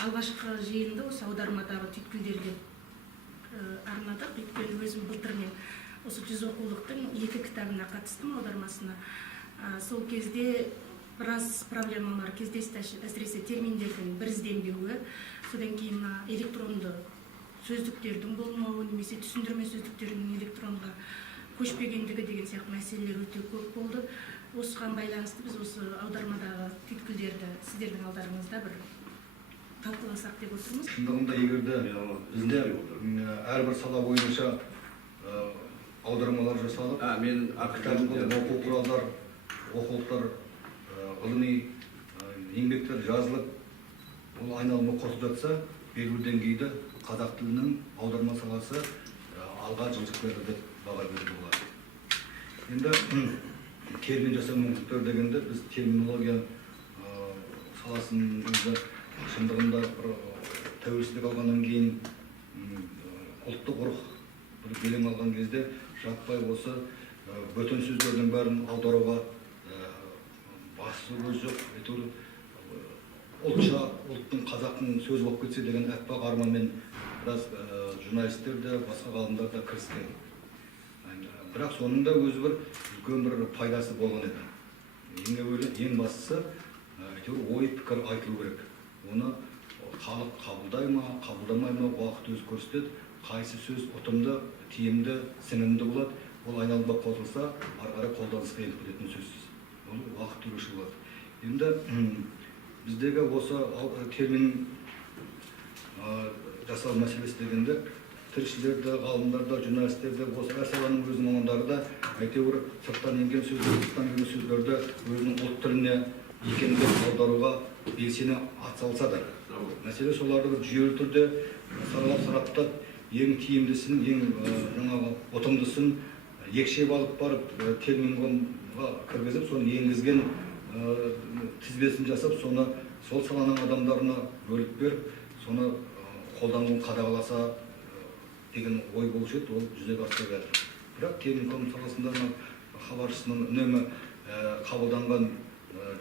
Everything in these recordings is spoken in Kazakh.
алғашқы жиынды осы аудармадағы түйткілдерге арнадық. Өйткені өзім былтыр мен осы 100 оқулықтың 2 кітабына қатыстым, аудармасына. Сол кезде біраз проблемалар кездесті, әсіресе терминдердің бір ізденбеуі, содан кейін электронды сөздіктердің болмауы, немесе түсіндірме сөздіктерінің электронға көшпегендігі деген сияқты мәселелер өте көп болды. Осыған байланысты біз осы аудармадағы түйткілдерді сіздердің алдарыңызда бір талқыласақ деп отырмыз. Шындығында егерде бізде әрбір сала бойынша аудармалар жасалып, кітаптар, оқу құралдар, оқулықтар, ғылыми еңбектер жазылып, ол айналымға қосып жатса, белгілі деңгейде қазақ тілінің аударма саласы алға жылжып келеді деп баға беруге болады. Енді термин жасау мүмкіндіктер дегенде біз терминология саласының шындығында тәуелсіздік алғаннан кейін ұлттық рух белең алған кезде жаппай осы бөтен сөздердің бәрін аударуға басы көз жоқ. Әйтеуір ұлтша, ұлттың қазақтың сөз болып кетсе деген әппақ арманмен біраз журналистер де, басқа ғалымдар да кіріскен. Бірақ соның да өзі бір үлкен бір пайдасы болған еді. Ең бастысы әйтеуір ой пікір айтылу керек. Оны халық қабылдай ма, қабылдамай ма, уақыт өзі көрсетеді. Қайсы сөз ұтымды, тиімді, сіңімді болады, ол айналымға қосылса, ары қарай қолданысқа еніп кететін сөзсіз. Ол уақыт төреші болады. Енді біздегі осы термин жасау мәселесі дегенде тілшілерді, ғалымдарды, журналистерді, осы әр саланың өзінің мамандары да әйтеуір сырттан енген сөздерді өзінің ұлт тіліне екенге аударуға белсене атсалысады. Мәселе соларды бір жүйелі түрде сараптап, ең тиімдісін, ең ұтымдысын екшеп алып барып терминға кіргізіп, соны енгізген тізбесін жасап, соны сол саланың адамдарына бөліп беріп, соны қолдануын қадағаласа деген ой болушы еді, ол жүзеге асып жатыр. Бірақ термин саласында хабаршысының үнемі қабылданған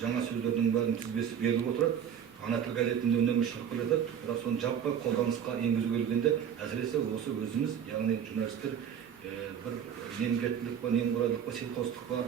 жаңа сөздердің бәрін тізбесі беріліп отырады. Ана тіл газетінде үнемі шығып келеді, бірақ соны жаппай қолданысқа енгізу келгенде, әсіресе осы өзіміз, яғни журналистер бір немкеттілік па, немқұрайлық па, селқостық па,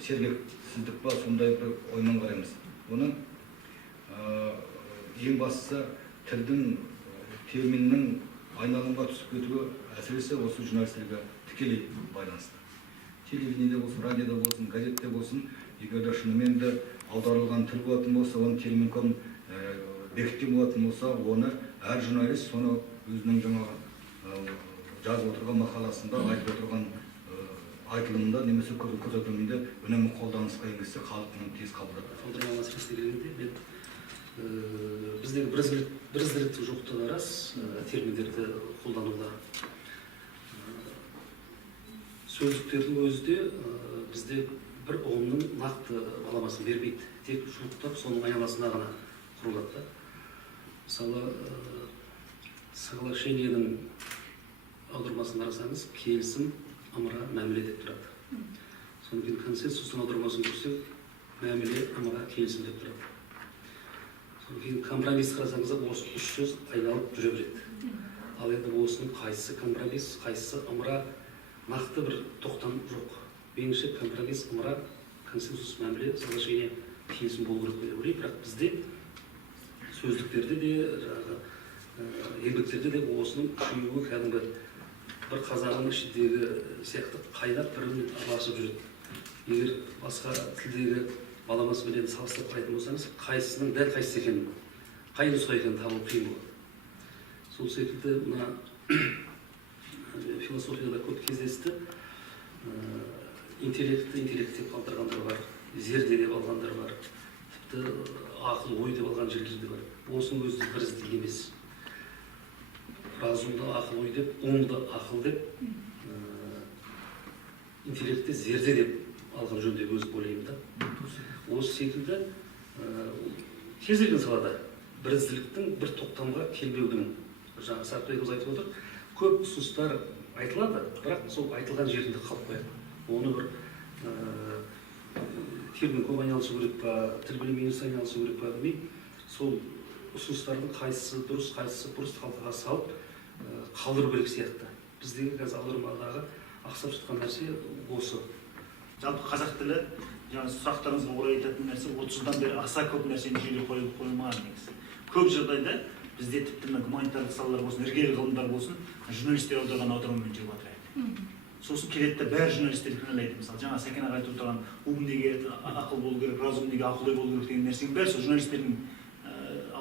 сергексіздік па, сондай бір оймен қараймыз. Оның ең бастысы тілдің, терминнің айналымға түсіп кетуі әсіресе осы журналистерге тікелей байланысты. Телевидениеде болсын, радиода болсын, газетте болсын, егер шынымен де аударылған тіл болатын болса, оны терминком бекіткен болатын болса, оны әр журналист соны өзінің жаңағы жазып отырған мақаласында, айтып отырған айтылымында, немесе көрсетілімінде үнемі қолданысқа енгізсе, халықтың тез қабылдайды. Аударма мәселесіне келгенде, біздегі бірізділіктің жоқтығы рас, терминдерді қолдануда. Сөздіктердің өзі де бізде бір ұғымның нақты баламасын бермейді. Тек жуықтап, соның айналасына ғана құрылады. Мысалы, соглашениенің аудармасын қарасаңыз, келісім, ымыра, мәміле деп тұрады. Содан кейін консенсустың аудармасын көрсек, мәміле, ымыра, келісім деп тұрады. Содан кейін компромисс қарасаңыз, осы үш сөз айналып жүре береді. Ал енді осының қайсысы компромисс, қайсысы ымыра, нақты бір тоқтам жоқ. Меніңше компромисс, ымыра, консенсус, мәміле, соглашение, келісім болу керек деп ойлаймын. Бірақ бізде сөздіктерде де, еңбектерде де осының күшеюі кәдімгі бір қазанның ішіндегі сияқты қайнап бірімен араласып жүреді. Егер басқа тілдегі баламасымен салыстырып қарайтын болсаңыз, қайсысының дәл қайсысы екенін, қай нұсқа екенін табу қиын болады. Сол секілді мына философияда көп кездесті. Интеллект деп қалдырғандар бар, зерде деп алғандар бар, тіпті ақыл ой деп алған жерлер де бар. Осының өзі біріздік емес. Разумды ақыл ой деп, оңды ақыл деп, интеллектті зерде деп алған жөн деп өзі ойлаймын да. Осы секілді кез келген салада бірізділіктің бір тоқтамға келмеудің, жаңа Сарқыбеков айтып отыр, көп ұсыныстар айтылады, бірақ сол айтылған жерінде қалып қояды. Оны бір термин көп айналысу керек па, тіл білім министрі айналысу керек па, демей, сол ұсыныстардың қайсысы дұрыс, қайсысы бұрыс қалтаға салып қалдыру керек сияқты. Біздегі қазір аудармадағы ақсап жатқан нәрсе осы. Жалпы қазақ тілі, жаңа сұрақтарыңызға орай айтатын нәрсе, 30 жылдан бері аса көп нәрсені жүйелеп қойылмаған негізі. Көп жағдайда бізде тіпті гуманитарлық салалар болсын, іргелі ғылымдар болсын, журналистер аударған аудармамен жүріп отырады. Сосын келеді де бәрі журналистер кінәлайды. Мысалы, жаңа Сәкен аға айтып отырған ум неге ақыл болу керек, разум неге ақылой болу керек деген нәрсенің бәрі сол журналистердің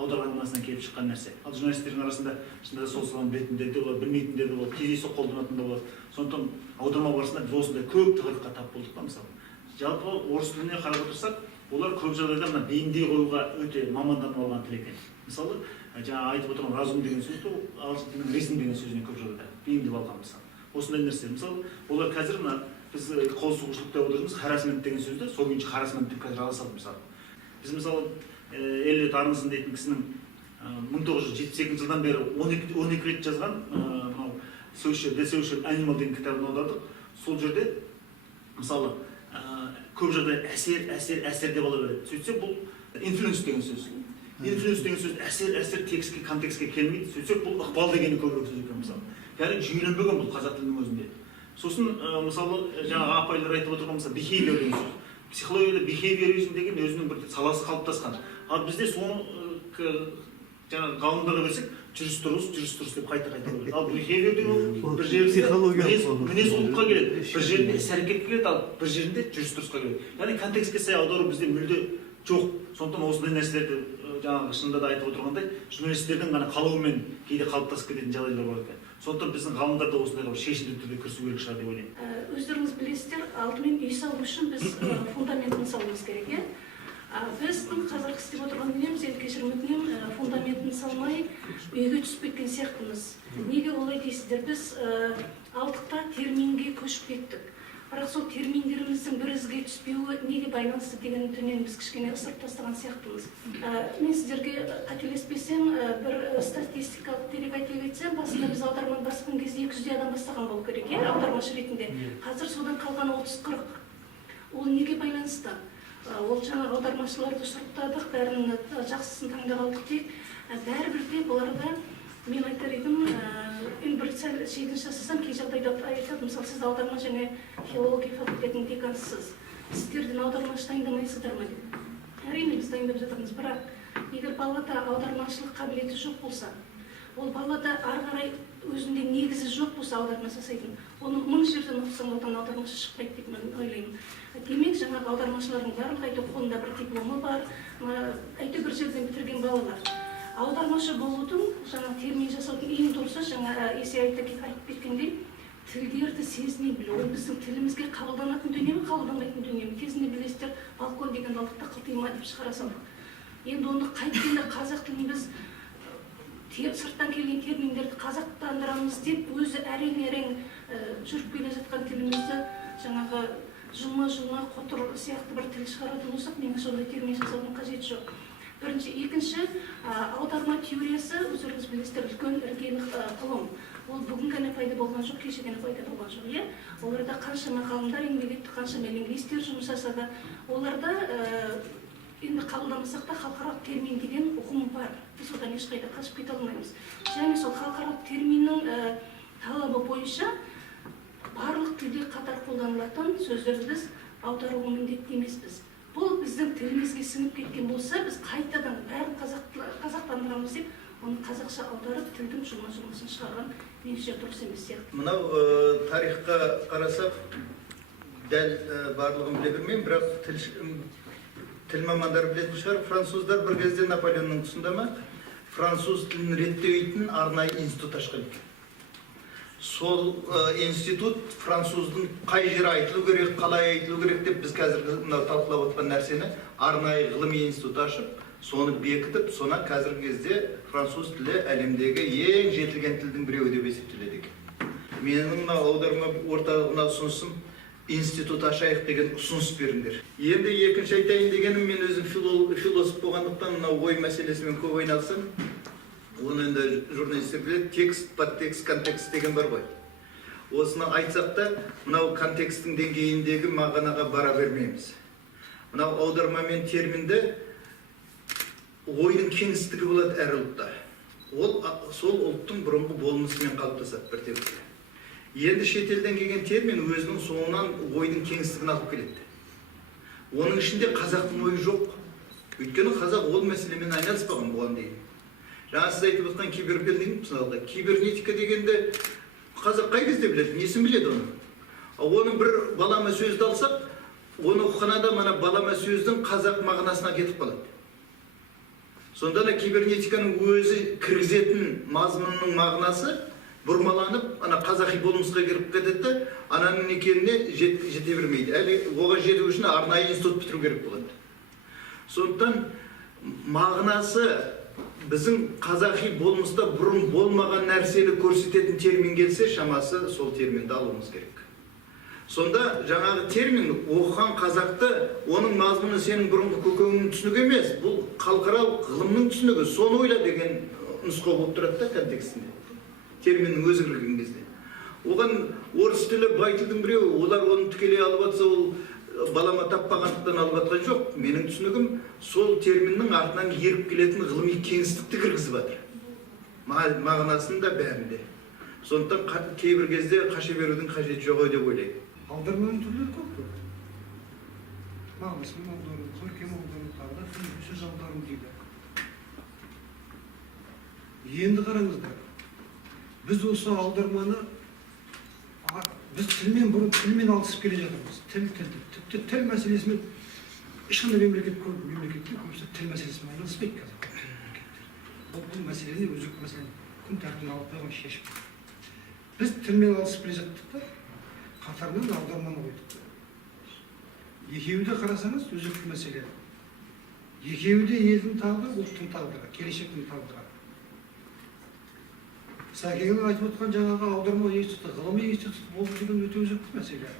аудармасынан келіп шыққан нәрсе. Ал журналистердің арасында шынында сол саланы білетіндер де болады, білмейтіндер де болады, кездейсоқ қолданатын да болады. Сондықтан аударма барысында біз осындай көп тығырыққа тап болдық па мысалы. Жалпы орыс тіліне қарап отырсақ, олар көп жағдайда мына бейімдей қоюға өте маманданып алған тіл екен. Мысалы, жаңа айтып отырған разум деген сөзді ағылшын тілінің ризм деген сөзіне көп жағдайда бейімдеп алған мысалы. Осындай нәрсе. Мысалы, олар қазір мына біз қол сұғушылық деп отырмыз, харассмент деген сөзді сол күйінше харассмент деп қазір ала салды мысалы. Біз мысалы Эллиот Армстронг дейтін кісінің 1972 жылдан бері 12 рет жазған The Social Animal деген кітабын аудардық. Сол жерде мысалы көп жағдай әсер деп ала береді. Сөйтсе бұл influence деген сөз. Influence деген сөз әсер текстке, контекстке келмейді. Сөйтсек бұл ықпал дегені көбірек сөз екен мысалы. Яғни жүйеленбеген бұл қазақ тілінің өзінде. Сосын мысалы жаңа апайлар айтып отырған мысалы behavior деген сөз. Психологияда behaviorism деген өзінің бір саласы қалыптасқан. Ал бізде соны жаңа ғалымдарға берсек, жүріс-тұрыс деп қайта қойды. Ал behavior деген бір жерінде мінез құлыққа келеді, бір жерінде іс-әрекетке келеді, ал бір жерінде жүріс-тұрысқа келеді. Яғни контекстке сай аудару бізде мүлде жоқ. Сондықтан осындай нәрселерді жаңағы шынында да айтып отырғандай, журналистердің ғана қалауымен кейде қалыптасып кететін жағдайлар бар екен. Сондықтан біздің ғалымдар да осындайға шешімді түрде кірісу керек шығар деп ойлаймын. Өздеріңіз білесіздер, алдымен үй салу үшін біз фундаментін салуымыз керек, иә? Біздің қазір істеп отырған дүниеміз, енді кешірім өтінемін, фундаментін салмай үйге түсіп кеткен сияқтымыз. Неге олай дейсіздер? Біз алдықта терминге көшіп кеттік. Бірақ сол терминдеріміздің бір ізге түспеуі неге байланысты деген дүниені біз кішкене ысырып тастаған сияқтымыз. Мен сіздерге қателеспесем, бір статистикалық дерек айтып кетсем, басында біз аударманы басқан кезде 200 адам бастаған болу керек, аудармашы ретінде. Қазір содан қалған 30-40. Ол неге байланысты? Ол жаңағы аудармашыларды сұрыптадық, бәрін жақсысын таңдап алдық дейік. Бәрібір де бұларда мен айтар едім, бір шегін жасасам, кей жағдайда айтады, мысалы, сіз аударма және филология факультетінің деканысыз. Сіздерден аудармашы дайындамайсыздар ма деп. Әрине біз дайындап жатырмыз, бірақ егер балада аудармашылық қабілеті жоқ болса, ол балада ары қарай өзінде негізі жоқ болса аударма жасайтын, оны 1000 жерден оқысаң одан аудармашы шықпайды деп мен ойлаймын. Демек, жаңағы аудармашылардың барлығы әйтеуір қолында бір дипломы бар, әйтеуір бір жерден бітірген балалар. Аудармашы болудың, жаңа термин жасаудың ең дұрысы, жаңа есе айтып кеткендей, тілдерді сезіне білу. Ол біздің тілімізге қабылданатын дүние ме, қабылданбайтын дүние ме? Кезінде білесіздер, балкон деген балдықта қылтима деп шығара салдық. Енді оны қайткенде қазақ тілін біз сырттан келген терминдерді қазақтандырамыз деп, өзі әрең-әрең жүріп келе жатқан тілімізді жаңағы жұлма-жұлма қотыр сияқты бір тіл шығаратын болсақ, менің сондай термин жасаудың қажеті жоқ. Бірінші, екінші, аударма теориясы, өздеріңіз білесіздер, үлкен іргелі ғылым. Ол бүгін ғана пайда болған жоқ, кеше ғана пайда болған жоқ, иә? Оларда қаншама ғалымдар еңбек етті, қаншама лингвистер жұмыс жасады. Оларда енді қабылдамасақ та халықаралық термин деген ұғым бар. Біз одан ешқайда қашып кете алмаймыз. Және сол халықаралық терминнің талабы бойынша барлық тілде қатар қолданылатын сөздерді біз аударуға міндетті емеспіз. Бұл біздің тілімізге сіңіп кеткен болса, біз қайтадан бәрін қазақтандырамыз деп, оны қазақша аударып, тілдің жұлма-жұлмасын шығарған меніңше дұрыс емес сияқты. Мынау тарихқа қарасақ, дәл барлығын біле бермеймін, бірақ тіл мамандары білетін шығар. Француздар бір кезде Наполеонның тұсында ма, француз тілін реттейтін арнайы институт ашқан екен. Сол институт француздың қай жері айтылу керек, қалай айтылу керек деп біз қазіргі талқылап отырған нәрсені арнайы ғылыми институт ашып, соны бекітіп, сонан қазіргі кезде француз тілі әлемдегі ең жетілген тілдің біреуі деп есептеледі екен. Менің аударма орталығына ұсынысым институт ашайық деген ұсыныс беріңдер. Енді екінші айтайын дегенім, мен өзім философ болғандықтан мынау ой мәселесімен көп айналысам. Оны енді журналистер біледі, текст, подтекст, контекст деген бар ғой. Осыны айтсақ та, мынау контекстің деңгейіндегі мағынаға бара бермейміз. Мынау аударма мен терминді ойдың кеңістігі болады әр ұлтта. Ол сол ұлттың бұрынғы болмысымен қалыптасады бір тегінде. Енді шетелден келген термин өзінің соңынан ойдың кеңістігін алып келеді. Оның ішінде қазақтың ойы жоқ. Өйткені қазақ ол мәселемен айналыспаған бұған дейін. Жаңа сіз айтып отқан кибербилдинг мысалға, кибернетика дегенде қазақ қай кезде біледі, несін біледі оны? Оның бір балама сөзді алсақ, оны оқығанда мана балама сөздің қазақ мағынасына кетіп қалады. Сонда да кибернетиканың өзі кіргізетін мазмұнның мағынасы бұрмаланып, ана қазақи болмысқа кіріп кетеді, ананың екеніне жете бермейді. Әлі оған жету үшін арнайы институт бітіру керек болады. Сондықтан мағынасы біздің қазақи болмыста бұрын болмаған нәрсені көрсететін термин келсе, шамасы сол терминді алуымыз керек. Сонда жаңағы термин оқыған қазақты, оның мазмұны сенің бұрынғы көкеңнің түсінігі емес, бұл халықаралық ғылымның түсінігі, соны ойла деген нұсқау болып тұрады да контекстінде. Терминнің өзі кірген кезде. Оған орыс тілі, бай тілдің біреуі, олар оны тікелей алып жатса, ол балама таппағандықтан алып жатқан жоқ. Менің түсінігім сол терминнің артынан еріп келетін ғылыми кеңістікті кіргізіп жатыр. Мағынасын да бәрінде. Сондықтан кейбір кезде қаша берудің қажеті жоқ деп ойлаймын. Аударманың түрлері көп қой. Мағынасын аудару, көркем аудару, тағы да сөз аудару дейді. Енді қараңыздар, біз осы аударманы біз тілмен алысып келе жатырмыз. Тіпті тіл мәселесімен ешқандай мемлекет көбісі тіл мәселесімен айналыспайды қазір. Бұл мәселені өзекті мәселені күн тәртібіне алып қойған шешіп. Біз тілмен алысып келе жаттық та, қатарынан аударманы қойдық. Екеуі де қарасаңыз өзекті мәселе. Екеуі де елдің тағдыры, ұлттың тағдыры, келешектің тағдыры. Сәкеңнің айтып отқан жаңағы аударма институты, ғылыми институт болып жүрген өте өзекті мәселе.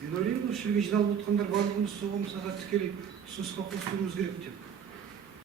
Мен ойлаймын, осы жерге жиналып отқандар барлығымыз соған мысалға тікелей ұсынысқа қосылуымыз керек деп.